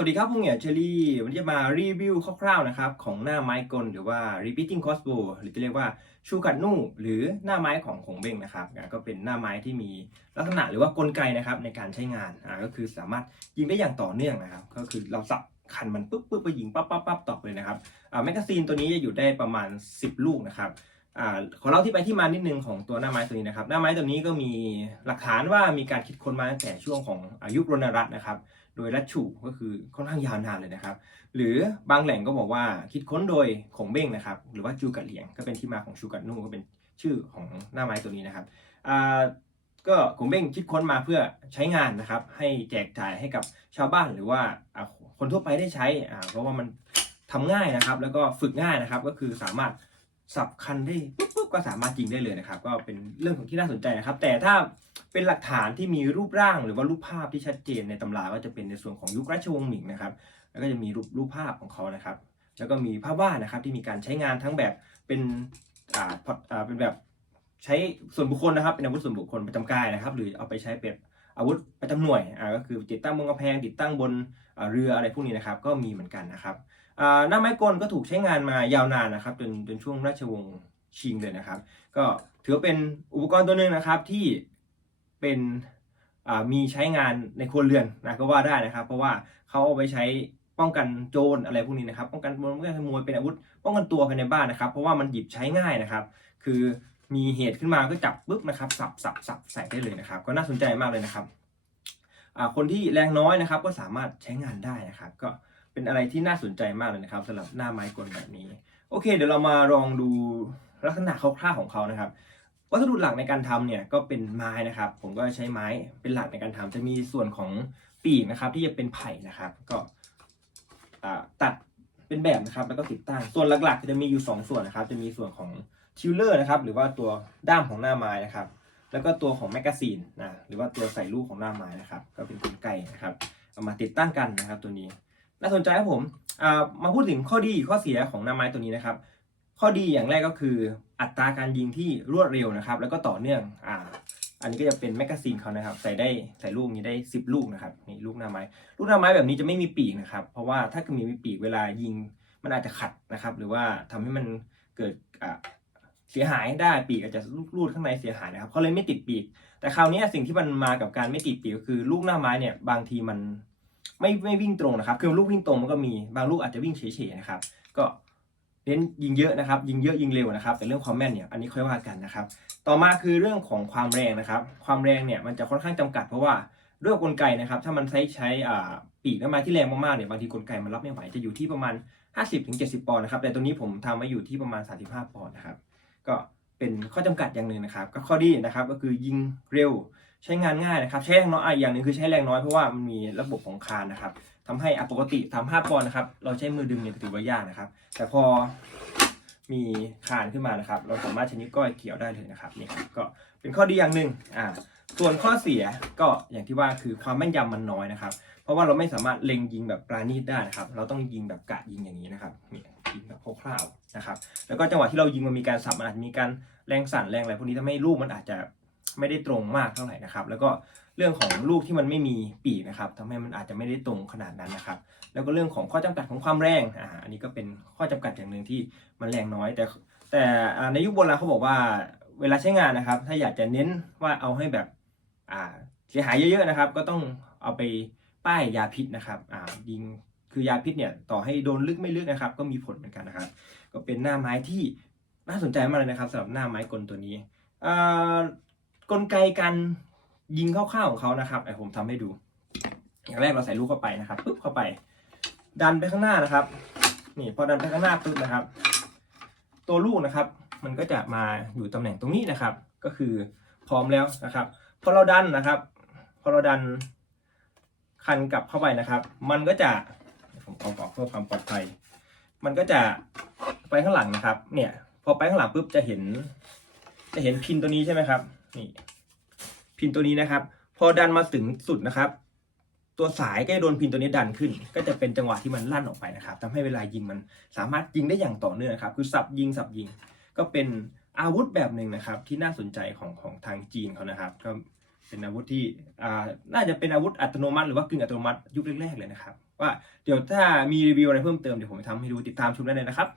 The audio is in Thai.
สวัสดีครับผมเหงียเชอรี่วันนี้จะมารีวิวคร่าวๆนะครับของหน้าไม้กลหรือว่า repeating crossbow หรือจะเรียกว่าชูกัดนู่หรือหน้าไม้ของขงเบ้งนะครับก็เป็นหน้าไม้ที่มีลักษณะหรือว่ากลไกนะครับในการใช้งานก็คือสามารถยิงได้อย่างต่อเนื่องนะครับ ก็คือเราสับคันมันปุ๊บปุ๊บไปยิงปั๊บปั๊บปั๊บต่อเลยนะครับแมกกาซีนตัวนี้จะอยู่ได้ประมาณ 10 ลูกนะครับ อ่าขอเล่าที่ไปที่มานิดนึงของตัวหน้าไม้ตัวนี้นะครับ หน้าไม้ตัวนี้ก็มีหลักฐานว่ามีการคิดค้นมาตั้งแต่ช่วงของอายุรณรัตน์นะครับ โดยรัชชูก็คือค่อนข้างยาวนานเลยนะครับ หรือบางแหล่งก็บอกว่าคิดค้นโดยขงเบ้งนะครับ หรือว่าจูกัดเหลียงก็เป็นที่มาของชูกัดนู่ก็เป็นชื่อของหน้าไม้ตัวนี้นะครับอ่าก็ขงเบ้งคิดค้นมาเพื่อใช้งานนะครับ ให้แจกจ่ายให้กับชาวบ้านหรือว่าคนทั่วไปได้ใช้อ่าเพราะว่ามันทำง่ายนะครับ แล้วก็ฝึกง่ายนะครับก็คือสามารถ สับคันได้ปุ๊บปุ๊บก็สามารถยิงได้เลยนะครับ ก็เป็นเรื่องของที่น่าสนใจนะครับ แต่ถ้าเป็นหลักฐานที่มีรูปร่างหรือว่ารูปภาพที่ชัดเจนในตำราก็จะเป็นในส่วนของยุคราชวงศ์หมิงนะครับ แล้วก็จะมีรูปรูปภาพของเขานะครับ แล้วก็มีภาพวาดนะครับที่มีการใช้งานทั้งแบบเป็นอ่าพออ่าเป็นแบบใช้ส่วนบุคคลนะครับ เป็นอาวุธส่วนบุคคลประจำกายนะครับ หรือเอาไปใช้เป็น อาวุธประจำหน่วยอ่าก็คือติดตั้งบนกำแพงติดตั้งบนเรืออะไรพวกนี้นะครับก็มีเหมือนกันนะครับหน้าไม้กลก็ถูกใช้งานมายาวนานนะครับจนจนช่วงราชวงศ์ชิงเลยนะครับ ก็ถือเป็นอุปกรณ์ตัวหนึ่งนะครับที่เป็นมีใช้งานในครัวเรือนนะก็ว่าได้นะครับ เพราะว่าเขาเอาไปใช้ป้องกันโจรอะไรพวกนี้นะครับ ป้องกันโจรป้องกันขโมยเป็นอาวุธ ป้องกันตัวภายในบ้านนะครับ เพราะว่ามันหยิบใช้ง่ายนะครับ คือ มีเหตุขึ้นมาก็จับปุ๊บนะครับสับสับสับใส่ได้เลยนะครับ ก็น่าสนใจมากเลยนะครับคนที่แรงน้อยนะครับ ก็สามารถใช้งานได้นะครับ ก็เป็นอะไรที่น่าสนใจมากเลยนะครับสำหรับหน้าไม้กลแบบนี้ โอเค เดี๋ยวเรามาลองดูลักษณะคร่าวๆของเขานะครับวัสดุหลักในการทำเนี่ยก็เป็นไม้นะครับ ผมก็ใช้ไม้เป็นหลักในการทำจะมีส่วนของปีกนะครับ ที่จะเป็นไผ่นะครับ ก็ตัดเป็นแบบนะครับ แล้วก็ติดตั้งส่วนหลักๆจะมีอยู่ 2 ส่วนนะครับ จะมีส่วนของ ทิวเลอร์นะครับหรือว่าตัวด้ามของหน้าไม้นะครับ แล้วก็ตัวของแมกกาซีนนะหรือว่าตัวใส่ลูกของหน้าไม้นะครับ ก็เป็นกลไกนะครับเอามาติดตั้งกันนะครับตัวนี้น่าสนใจครับผมมาพูดถึงข้อดีข้อเสียของหน้าไม้ตัวนี้นะครับ ข้อดีอย่างแรกก็คืออัตราการยิงที่รวดเร็วนะครับ แล้วก็ต่อเนื่องอ่าอันนี้ก็จะเป็นแมกกาซีนเขานะครับ ใส่ได้ใส่ลูกนี้ได้ 10 ลูกนะครับนี่ลูกหน้าไม้ ลูกหน้าไม้แบบนี้จะไม่มีปีกนะครับ เพราะว่าถ้ามีมีปีกเวลายิงมันอาจจะขัดนะครับ หรือว่าทำให้มันเกิดอ่า เสียหายได้ปีกอาจจะรูดข้างในเสียหายนะครับเขาเลยไม่ติดปีก แต่คราวนี้สิ่งที่มันมากับการไม่ติดปีกก็คือลูกหน้าไม้เนี่ยบางทีมันไม่ไม่วิ่งตรงนะครับ คือลูกวิ่งตรงมันก็มีบางลูกอาจจะวิ่งเฉยๆนะครับ ก็เน้นยิงเยอะนะครับ ยิงเยอะยิงเร็วนะครับ แต่เรื่องความแม่นเนี่ยอันนี้ค่อยว่ากันนะครับ ต่อมาคือเรื่องของความแรงนะครับ ความแรงเนี่ยมันจะค่อนข้างจำกัด เพราะว่าด้วยกลไกนะครับ ถ้ามันใช้ใช้ปีกน้ำมันที่แรงมากๆเนี่ยบางทีกลไกมันรับไม่ไหวจะอยู่ที่ประมาณ 50-70 ปอนด์นะครับแต่ตัวนี้ผมทำไว้อยู่ที่ประมาณ 35 ปอนด์นะครับ ก็เป็นข้อจำกัดอย่างหนึ่งนะครับก็ข้อดีนะครับก็คือยิงเร็วใช้งานง่ายนะครับ ใช้แรงน้อยอะอย่างหนึ่งคือใช้แรงน้อยเพราะว่ามันมีระบบของคานนะครับทำให้อปกติทำห้าปอนด์นะครับ เราใช้มือดึงเนี่ยถือว่ายากนะครับ แต่พอมีคานขึ้นมานะครับ เราสามารถใช้นิ้วก้อยเกี่ยวได้เลยนะครับนี่ก็เป็นข้อดีอย่างหนึ่งอ่า ส่วนข้อเสียก็อย่างที่ว่าคือความแม่นยำมันน้อยนะครับ เพราะว่าเราไม่สามารถเล็งยิงแบบปราณีตได้นะครับ เราต้องยิงแบบกะยิงอย่างนี้นะครับนี่ยิงแบบคร่าวๆนะครับ แล้วก็จังหวะที่เรายิงมันมีการสับมันอาจจะมีการแรงสั่นแรงอะไรพวกนี้ทำให้ลูกมันอาจจะไม่ได้ตรงมากเท่าไหร่นะครับ แล้วก็เรื่องของลูกที่มันไม่มีปีกนะครับทำให้มันอาจจะไม่ได้ตรงขนาดนั้นนะครับ แล้วก็เรื่องของข้อจำกัดของความแรงอ่าอันนี้ก็เป็นข้อจำกัดอย่างหนึ่งที่มันแรงน้อย แต่แต่ในยุคโบราณเขาบอกว่าเวลาใช้งานนะครับ ถ้าอยากจะเน้นว่าเอาให้แบบ เสียหายเยอะๆนะครับ ก็ต้องเอาไปป้ายยาพิษนะครับยิงคือยาพิษเนี่ยต่อให้โดนลึกไม่ลึกนะครับ ก็มีผลเหมือนกันนะครับ ก็เป็นหน้าไม้ที่น่าสนใจมากเลยนะครับสำหรับหน้าไม้กลตัวนี้กลไกการยิงคร่าวๆของเขานะครับไอผมทำให้ดู อย่างแรกเราใส่ลูกเข้าไปนะครับปึ๊บเข้าไป ดันไปข้างหน้านะครับ นี่พอดันไปข้างหน้าปึ๊บนะครับ ตัวลูกนะครับ มันก็จะมาอยู่ตำแหน่งตรงนี้นะครับ ก็คือพร้อมแล้วนะครับ อเราดันนะครับ พอเราดันคันกลับเข้าไปนะครับ มันก็จะผมเอาออกเพื่อความปลอดภัย มันก็จะไปข้างหลังนะครับ เนี่ยพอไปข้างหลังปุ๊บจะเห็น จะเห็นพินตัวนี้ใช่ไหมครับ นี่ พินตัวนี้นะครับ พอดันมาถึงสุดนะครับ ตัวสายก็จะโดนพินตัวนี้ดันขึ้น ก็จะเป็นจังหวะที่มันลั่นออกไปนะครับทำให้เวลายิงมันสามารถยิงได้อย่างต่อเนื่องครับ คือสับยิงสับยิง ก็เป็น อาวุธแบบหนึ่งนะครับที่น่าสนใจของของทางจีนเขานะครับ ก็เป็นอาวุธที่น่าจะเป็นอาวุธอัตโนมัติหรือว่ากึ่งอัตโนมัติยุคแรกๆเลยนะครับ ว่าเดี๋ยวถ้ามีรีวิวอะไรเพิ่มเติมเดี๋ยวผมไปทำให้ดูติดตามชมได้เลยนะครับ